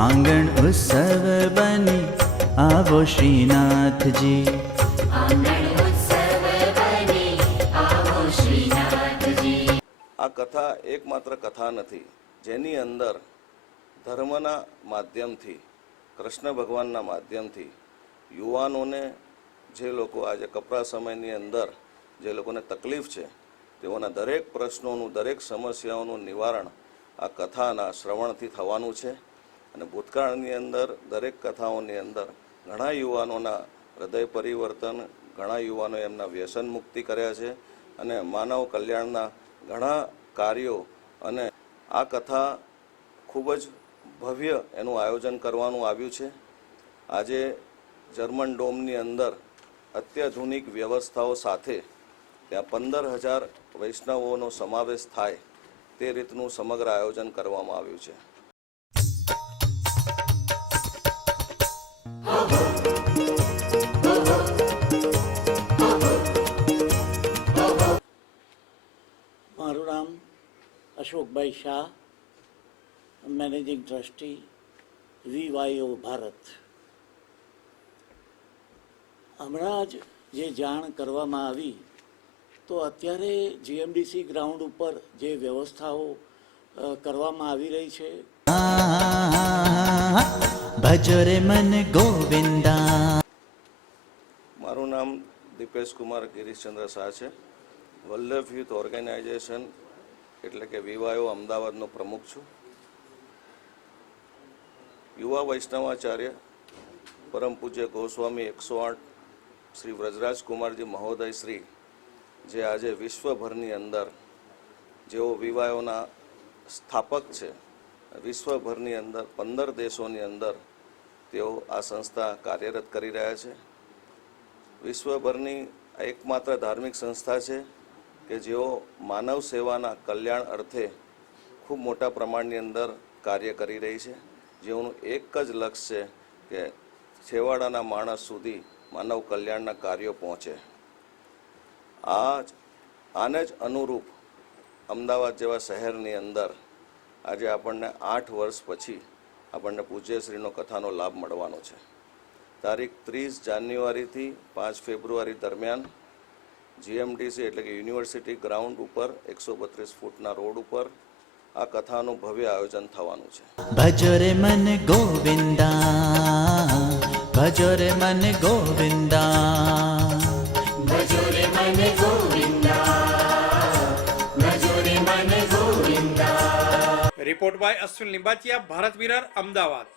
આંગણ ઉત્સવ બની આવો શ્રીનાથજી. આ કથા એકમાત્ર કથા નથી, જેની અંદર ધર્મના માધ્યમથી, કૃષ્ણ ભગવાનના માધ્યમથી યુવાનોને જે લોકો આજે કપરા સમયની અંદર જે લોકોને તકલીફ છે, તેઓના દરેક પ્રશ્નોનું, દરેક સમસ્યાઓનું નિવારણ આ કથાના શ્રવણથી થવાનું છે. અને ભૂતકાળની અંદર, દરેક કથાઓની અંદર ઘણા યુવાનોના હૃદય પરિવર્તન, ઘણા યુવાનો એમના વ્યસન મુક્તિ કર્યા છે અને માનવ કલ્યાણના ઘણા કાર્યો અને આ કથા ખૂબ જ ભવ્ય એનું આયોજન કરવાનું આવ્યું છે. આજે જર્મન ડોમની અંદર અત્યાધુનિક વ્યવસ્થાઓ સાથે ત્યાં પંદર હજાર વૈષ્ણવોનો સમાવેશ થાય તે રીતનું સમગ્ર આયોજન કરવામાં આવ્યું છે. અશોકભાઈ Shah managing trustee VYO Bharat. હમણાં જ જે જાણ કરવામાં આવી તો અત્યારે જીએમડીસી ગ્રાઉન્ડ ઉપર જે વ્યવસ્થાઓ કરવામાં આવી રહી છે. ભજરે મન ગોવિંદા. મારું નામ દીપેશ કુમાર ગિરીશચંદ્ર શાહ છે. વલ્લભ યુથ ઓર્ગેનાઇઝેશન એટલે કે વિવાયો અમદાવાદનો પ્રમુખ છું. યુવા વૈષ્ણવાચાર્ય પરમ પૂજ્ય ગોસ્વામી એકસો આઠ શ્રી વ્રજરાજ કુમારજી મહોદય શ્રી, જે આજે વિશ્વભરની અંદર જેઓ વિવાયોના સ્થાપક છે, વિશ્વભરની અંદર પંદર દેશોની અંદર તેઓ આ સંસ્થા કાર્યરત કરી રહ્યા છે. વિશ્વભરની એકમાત્ર ધાર્મિક સંસ્થા છે કે જેઓ માનવ સેવાના કલ્યાણ અર્થે ખૂબ મોટા પ્રમાણની અંદર કાર્ય કરી રહી છે, જેઓનું એક જ લક્ષ્ય છે કે છેવાડાના માણસ સુધી માનવ કલ્યાણના કાર્યો પહોંચે. આ આને જ અનુરૂપ અમદાવાદ જેવા શહેરની અંદર આજે આપણને આઠ વર્ષ પછી આપણને પૂજ્યશ્રીનો કથાનો લાભ મળવાનો છે. તારીખ ત્રીસ જાન્યુઆરીથી પાંચ ફેબ્રુઆરી દરમિયાન જીએમડીસી એટલે કે યુનિવર્સિટી ગ્રાઉન્ડ ઉપર એકસો બત્રીસ ફૂટના રોડ ઉપર આ કથાનું ભવ્ય આયોજન થવાનું છે. ભજોરે મન ગોવિંદા ભજોરે મન ગોવિંદા. ભજો મન ગોવિંદા ભજો મન Govinda. Report by Ashwin Limbachiya Bharat Mirror Ahmedabad.